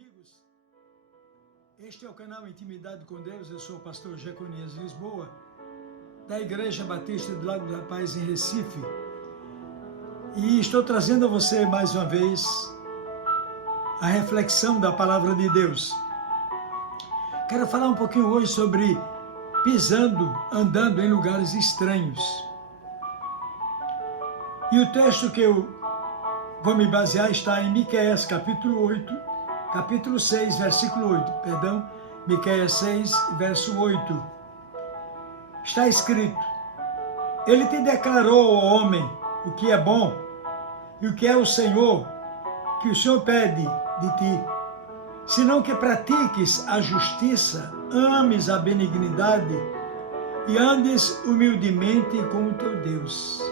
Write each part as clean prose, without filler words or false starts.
amigos, este é o canal Intimidade com Deus. Eu sou o pastor Jeconias Lisboa, da Igreja Batista do Lago da Paz, em Recife, e estou trazendo a você mais uma vez a reflexão da Palavra de Deus. Quero falar um pouquinho hoje sobre pisando, andando em lugares estranhos. E o texto que eu vou me basear está em Miqueias, capítulo 6, versículo 8. Miqueias 6, verso 8. Está escrito: Ele te declarou, ó homem, o que é bom e o que é o Senhor, que o Senhor pede de ti, senão que pratiques a justiça, ames a benignidade e andes humildemente com o teu Deus.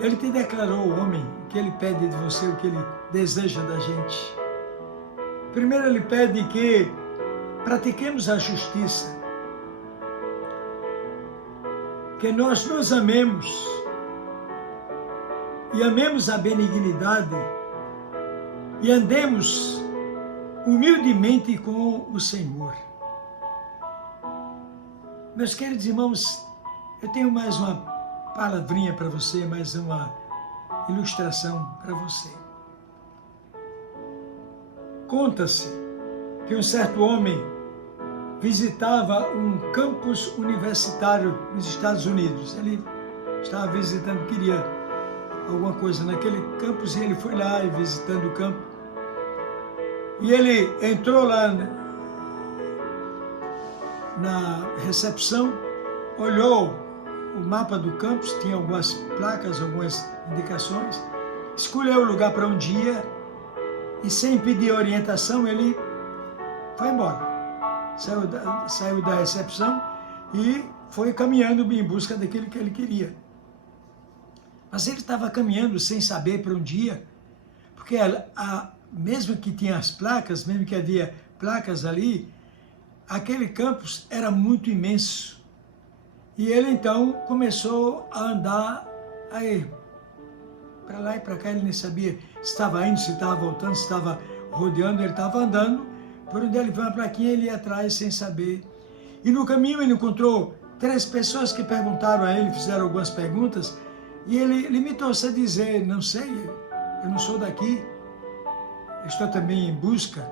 Ele te declarou, homem, o que ele pede de você, o que ele deseja da gente. Primeiro, ele pede que pratiquemos a justiça, que nós nos amemos e amemos a benignidade e andemos humildemente com o Senhor. Meus queridos irmãos, eu tenho mais uma palavrinha para você, mais uma ilustração para você. Conta-se que um certo homem visitava um campus universitário nos Estados Unidos. Ele estava visitando, queria alguma coisa naquele campus, e ele foi lá e visitando o campo. E ele entrou lá na recepção, olhou o mapa do campus, tinha algumas placas, algumas indicações, escolheu o lugar para um dia e, sem pedir orientação, ele foi embora. Saiu da recepção e foi caminhando em busca daquilo que ele queria. Mas ele estava caminhando sem saber para um dia, porque mesmo que tinha as placas, mesmo que havia placas ali, aquele campus era muito imenso. E ele então começou a andar aí, para lá e para cá. Ele nem sabia se estava indo, se estava voltando, se estava rodeando. Ele estava andando, por onde ele viu uma plaquinha, ele ia atrás sem saber. E no caminho ele encontrou 3 pessoas que perguntaram a ele, fizeram algumas perguntas, e ele limitou-se a dizer: não sei, eu não sou daqui, estou também em busca.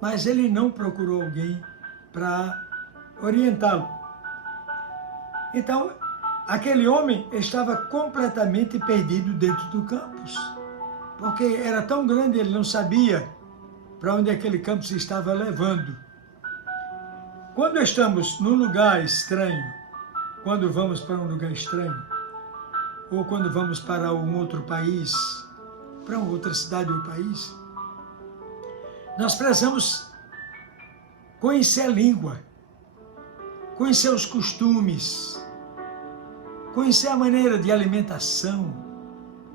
Mas ele não procurou alguém para orientá-lo. Então, aquele homem estava completamente perdido dentro do campus, porque era tão grande, ele não sabia para onde aquele campus estava levando. Quando estamos num lugar estranho, quando vamos para um lugar estranho, ou quando vamos para um outro país, para uma outra cidade ou país, nós precisamos conhecer a língua, conhecer os costumes, conhecer a maneira de alimentação.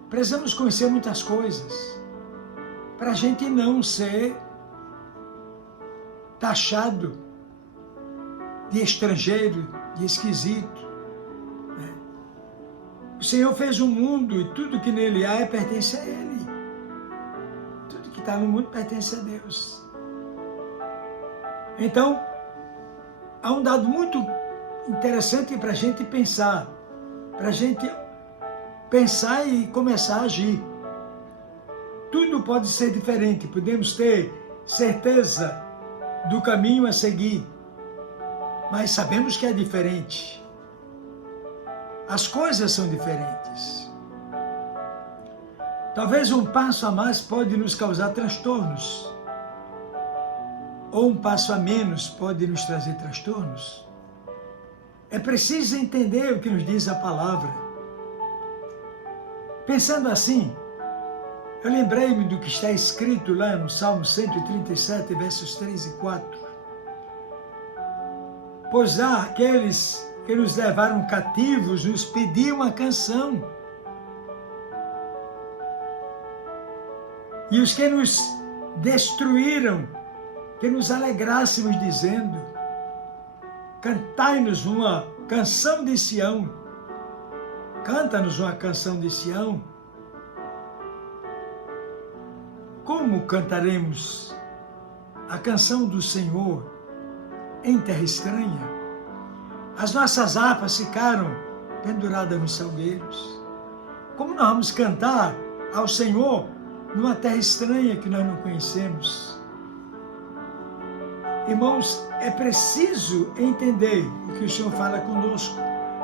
Precisamos conhecer muitas coisas para a gente não ser taxado de estrangeiro, de esquisito. O Senhor fez o mundo e tudo que nele há pertence a Ele. Tudo que está no mundo pertence a Deus. Então, há um dado muito interessante para a gente pensar, e começar a agir. Tudo pode ser diferente, podemos ter certeza do caminho a seguir, mas sabemos que é diferente. As coisas são diferentes. Talvez um passo a mais pode nos causar transtornos, ou um passo a menos pode nos trazer transtornos. É preciso entender o que nos diz a palavra. Pensando assim, eu lembrei-me do que está escrito lá no Salmo 137, versos 3 e 4. Pois há aqueles que nos levaram cativos, nos pediam a canção. E os que nos destruíram, que nos alegrássemos dizendo: cantai-nos uma canção de Sião. Canta-nos uma canção de Sião. como cantaremos a canção do Senhor em terra estranha? As nossas harpas ficaram penduradas nos salgueiros. Como nós vamos cantar ao Senhor numa terra estranha que nós não conhecemos? Irmãos, é preciso entender o que o Senhor fala conosco,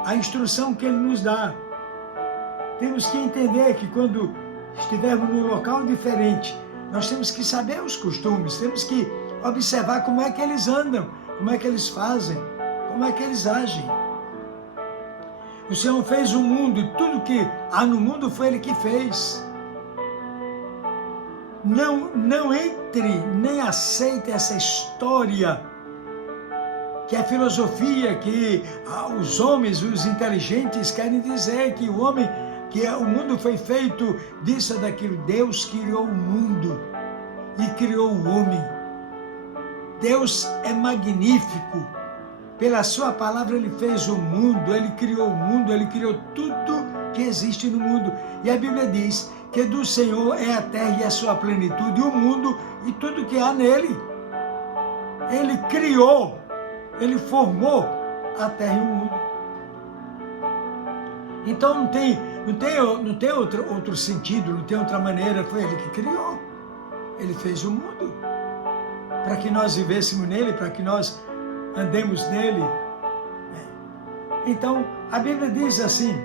a instrução que Ele nos dá. Temos que entender que quando estivermos num local diferente, nós temos que saber os costumes, temos que observar como é que eles andam, como é que eles fazem, como é que eles agem. O Senhor fez o mundo e tudo que há no mundo foi Ele que fez. Não entre nem aceite essa história que a filosofia, que os homens, os inteligentes querem dizer que o homem, que o mundo foi feito disso ou daquilo. Deus criou o mundo e criou o homem. Deus é magnífico. Pela sua palavra Ele fez o mundo, Ele criou o mundo, Ele criou tudo que existe no mundo. E a Bíblia diz que do Senhor é a terra e a sua plenitude, o mundo e tudo que há nele. Ele criou, Ele formou a terra e o mundo. Então não tem outro sentido, não tem outra maneira, foi Ele que criou. Ele fez o mundo para que nós vivêssemos nele, para que nós andemos nele. Então a Bíblia diz assim: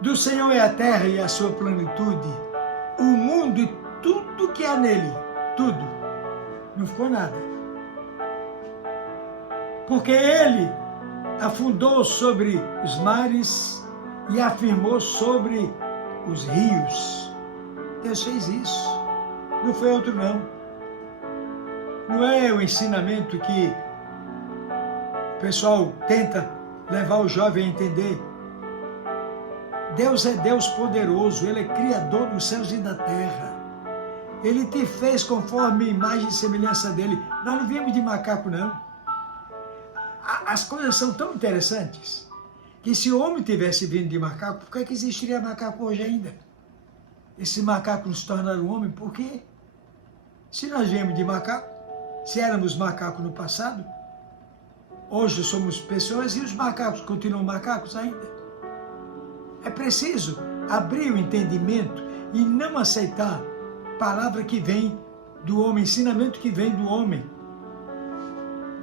do Senhor é a terra e a sua plenitude, o mundo e tudo que há nele, tudo, não ficou nada. Porque Ele afundou sobre os mares e afirmou sobre os rios. Deus fez isso, não foi outro não. Não é o ensinamento que o pessoal tenta levar o jovem a entender. Deus é Deus poderoso, Ele é Criador dos céus e da terra. Ele te fez conforme a imagem e semelhança dEle. Nós não viemos de macaco, não. As coisas são tão interessantes que se o homem tivesse vindo de macaco, por que existiria macaco hoje ainda? Esse macaco nos tornaram homem, por quê? Se nós viemos de macaco, se éramos macacos no passado, hoje somos pessoas e os macacos continuam macacos ainda. É preciso abrir o entendimento e não aceitar palavra que vem do homem, ensinamento que vem do homem.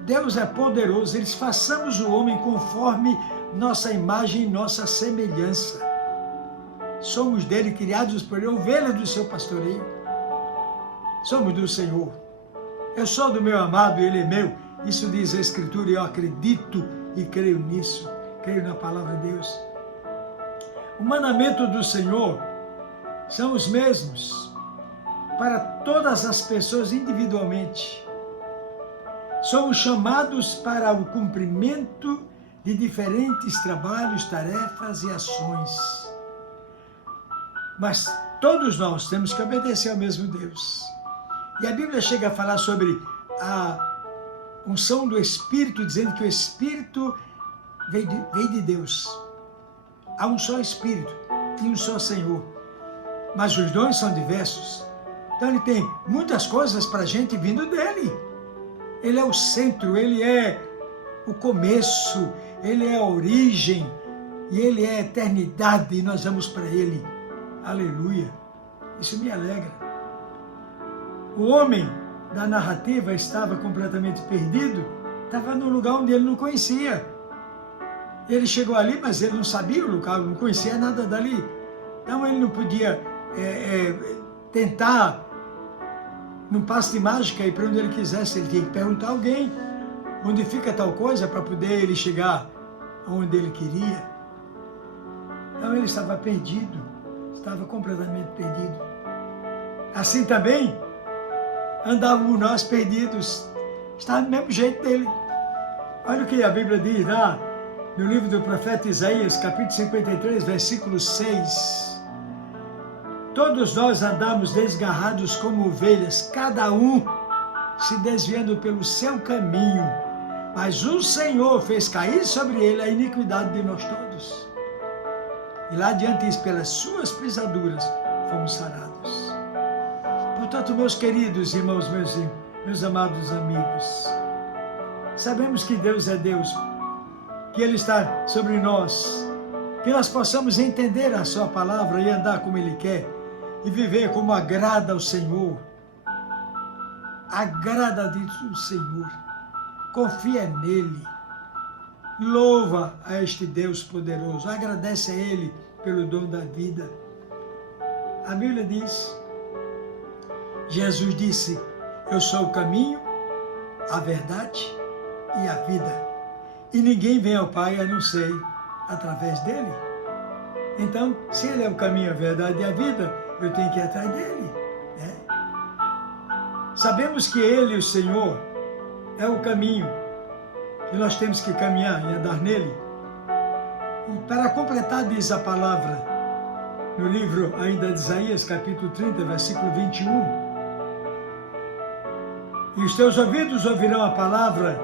Deus é poderoso, Ele façamos o homem conforme nossa imagem e nossa semelhança. Somos dele, criados por Ele, ovelhas do seu pastoreio. Somos do Senhor. Eu sou do meu amado e Ele é meu. Isso diz a Escritura e eu acredito e creio nisso. Creio na palavra de Deus. O mandamento do Senhor são os mesmos para todas as pessoas individualmente. Somos chamados para o cumprimento de diferentes trabalhos, tarefas e ações. Mas todos nós temos que obedecer ao mesmo Deus. E a Bíblia chega a falar sobre a unção do Espírito, dizendo que o Espírito veio de Deus. Há um só Espírito e um só Senhor. Mas os dons são diversos. Então Ele tem muitas coisas para a gente vindo dEle. Ele é o centro, Ele é o começo, Ele é a origem, e Ele é a eternidade, e nós vamos para Ele. Aleluia! Isso me alegra. O homem da narrativa estava completamente perdido, estava num lugar onde ele não conhecia. Ele chegou ali, mas ele não sabia o local, não conhecia nada dali. Então ele não podia tentar, num passe de mágica, ir para onde ele quisesse. Ele tinha que perguntar a alguém onde fica tal coisa para poder ele chegar onde ele queria. Então ele estava perdido, estava completamente perdido. Assim também andávamos nós perdidos, estava do mesmo jeito dele. Olha o que a Bíblia diz lá no livro do profeta Isaías, capítulo 53, versículo 6. Todos nós andamos desgarrados como ovelhas, cada um se desviando pelo seu caminho, mas o Senhor fez cair sobre ele a iniquidade de nós todos. E lá adiante diz, pelas suas pisaduras fomos sarados. Portanto, meus queridos irmãos, meus amados amigos, sabemos que Deus é Deus, que Ele está sobre nós, que nós possamos entender a sua palavra e andar como Ele quer, e viver como agrada ao Senhor. Agrada-te o Senhor, confia nele, louva a este Deus poderoso, agradece a Ele pelo dom da vida. A Bíblia diz, Jesus disse, eu sou o caminho, a verdade e a vida, e ninguém vem ao Pai a não ser através dele. Então, se Ele é o caminho, a verdade e a vida, eu tenho que ir atrás dele, né? Sabemos que Ele, o Senhor, é o caminho, que nós temos que caminhar e andar nele. E para completar, diz a palavra, no livro ainda de Isaías, capítulo 30, versículo 21, e os teus ouvidos ouvirão a palavra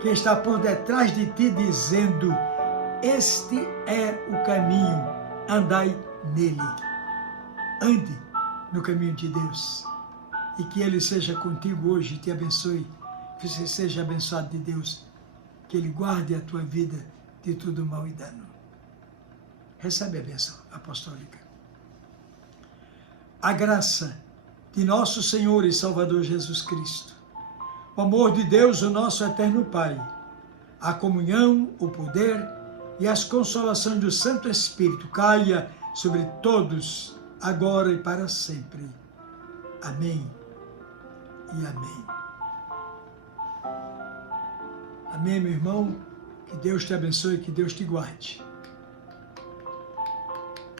que está por detrás de ti, dizendo, este é o caminho, andai nele. Ande no caminho de Deus. E que Ele seja contigo hoje e te abençoe. Que você seja abençoado de Deus. Que Ele guarde a tua vida de todo mal e dano. Recebe a bênção apostólica. A graça de nosso Senhor e Salvador Jesus Cristo, o amor de Deus, o nosso eterno Pai, a comunhão, o poder e as consolações do Santo Espírito caia sobre todos, agora e para sempre. Amém e amém. Amém, meu irmão? Que Deus te abençoe, que Deus te guarde.